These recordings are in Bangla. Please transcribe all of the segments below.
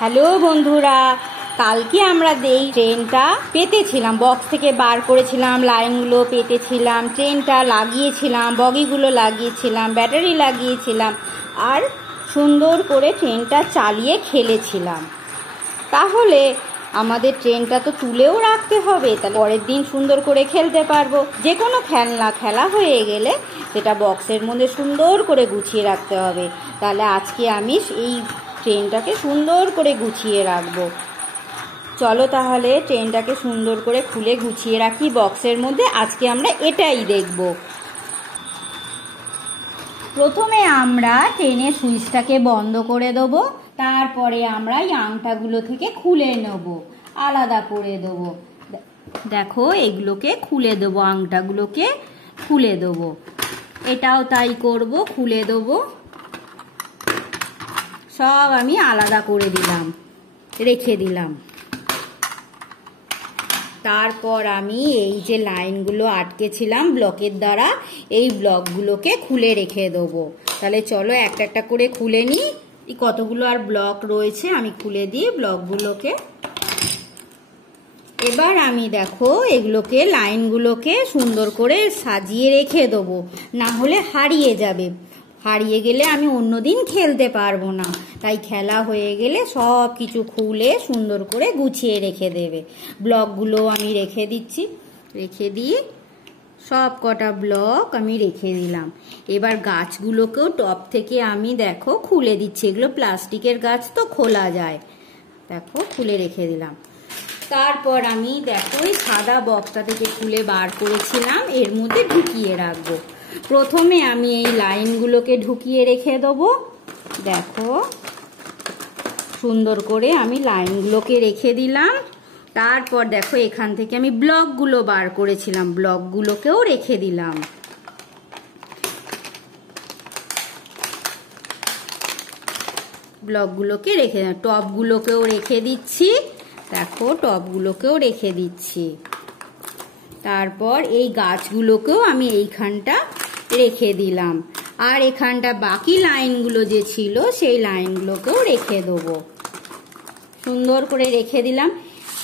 হ্যালো বন্ধুরা, কালকে আমরা এই ট্রেনটা পেতেছিলাম, বক্স থেকে বার করেছিলাম, লাইনগুলো পেতেছিলাম, ট্রেনটা লাগিয়েছিলাম, বগিগুলো লাগিয়েছিলাম, ব্যাটারি লাগিয়েছিলাম আর সুন্দর করে ট্রেনটা চালিয়ে খেলেছিলাম। তাহলে আমাদের ট্রেনটা তো তুলেও রাখতে হবে, তাহলে পরের দিন সুন্দর করে খেলতে পারবো। যে কোনো খেলনা খেলা হয়ে গেলে সেটা বক্সের মধ্যে সুন্দর করে গুছিয়ে রাখতে হবে। তাহলে আজকে আমি এই ট্রেনটাকে সুন্দর করে গুছিয়ে রাখবো। চলো তাহলে ট্রেনটাকে সুন্দর করে খুলে গুছিয়ে রাখি বক্সের মধ্যে। আজকে আমরা এটাই দেখব। প্রথমে আমরা ট্রেনের সুইচটাকে বন্ধ করে দেবো, তারপরে আমরা এই আংটাগুলো থেকে খুলে নেব, আলাদা করে দেবো। দেখো এগুলোকে খুলে দেবো, আংটাগুলোকে খুলে দেবো। এটাও তাই করব, খুলে দেবো। সব আমি আলাদা করে দিলাম, রেখে দিলাম। তারপর আমি এই যে লাইনগুলো আটকেছিলাম ব্লকের দ্বারা, এই ব্লকগুলোকে খুলে রেখে দেবো। তাহলে চলো একটা একটা করে খুলে নিই। এই কতগুলো আর ব্লক রয়েছে আমি খুলে দিই ব্লকগুলোকে। এবার আমি দেখো এগুলোকে, লাইনগুলোকে সুন্দর করে সাজিয়ে রেখে দেবো, না হলে হারিয়ে যাবে। হারিয়ে গেলে আমি অন্যদিন খেলতে পারবো না। তাই খেলা হয়ে গেলে সব কিছু খুলে সুন্দর করে গুছিয়ে রেখে দেবে। ব্লকগুলো আমি রেখে দিচ্ছি, রেখে দিয়ে সব কটা ব্লক আমি রেখে দিলাম। এবার গাছগুলোকেও টপ থেকে আমি দেখো খুলে দিচ্ছি। এগুলো প্লাস্টিকের গাছ তো খোলা যায়, দেখো খুলে রেখে দিলাম। তারপর আমি দেখো এই সাদা বক্সটা থেকে খুলে বার করেছিলাম, এর মধ্যে ঢুকিয়ে রাখবো। প্রথমে আমি এই লাইনগুলোকে ঢুকিয়ে রেখে দেবো। দেখো সুন্দর করে আমি লাইনগুলোকে রেখে দিলাম। তারপর দেখো এখান থেকে আমি ব্লকগুলো বার করেছিলাম, ব্লকগুলোকেও রেখে দিলাম। ব্লকগুলোকে রেখে দিলাম, টপগুলোকেও রেখে দিচ্ছি। দেখো টপগুলোকেও রেখে দিচ্ছি। তারপর এই গাছগুলোকেও আমি এইখানটা রেখে দিলাম। আর এখানটা বাকি লাইনগুলো যে ছিল সেই লাইনগুলোকেও রেখে দেবো, সুন্দর করে রেখে দিলাম।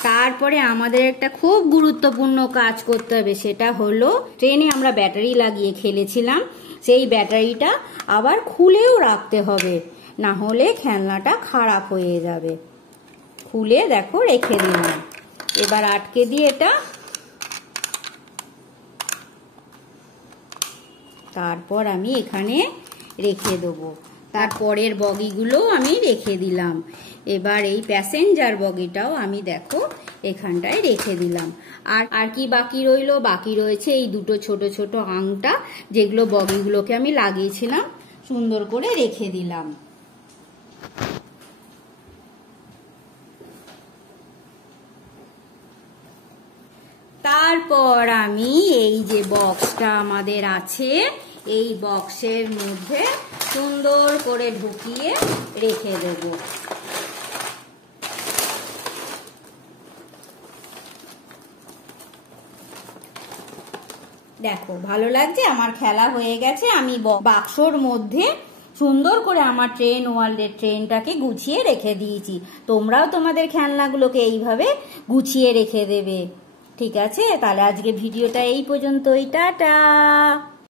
তারপরে আমাদের একটা খুব গুরুত্বপূর্ণ কাজ করতে হবে, সেটা হলো ট্রেনে আমরা ব্যাটারি লাগিয়ে খেলেছিলাম, সেই ব্যাটারিটা আবার খুলেও রাখতে হবে, না হলে খেলনাটা খারাপ হয়ে যাবে। খুলে দেখো রেখে দিলাম। এবার আটকে দিয়ে এটা, তারপর আমি এখানে রেখে দেবো। তারপরের বগিগুলো আমি রেখে দিলাম। এবার এই প্যাসেঞ্জার বগিটাও আমি দেখো এখানটায় রেখে দিলাম। আর কি বাকি রইলো? বাকি রয়েছে এই দুটো ছোট ছোট আংটা, যেগুলো বগিগুলোকে আমি লাগিয়েছিলাম, সুন্দর করে রেখে দিলাম। তারপর আমি এই যে বক্সটা আমাদের আছে, এই বক্সের মধ্যে সুন্দর করে ঢুকিয়ে রেখে দেব। দেখো ভালো লাগছে, আমার খেলা হয়ে গেছে। আমি বাক্সর মধ্যে সুন্দর করে আমার ট্রেন ওয়ার্ল্ডের ট্রেনটাকে গুছিয়ে রেখে দিয়েছি। তোমরাও তোমাদের খেলনাগুলোকে এইভাবে গুছিয়ে রেখে দেবে। ঠিক আছে, তাহলে আজকে ভিডিওটা এই পর্যন্তই। টাটা।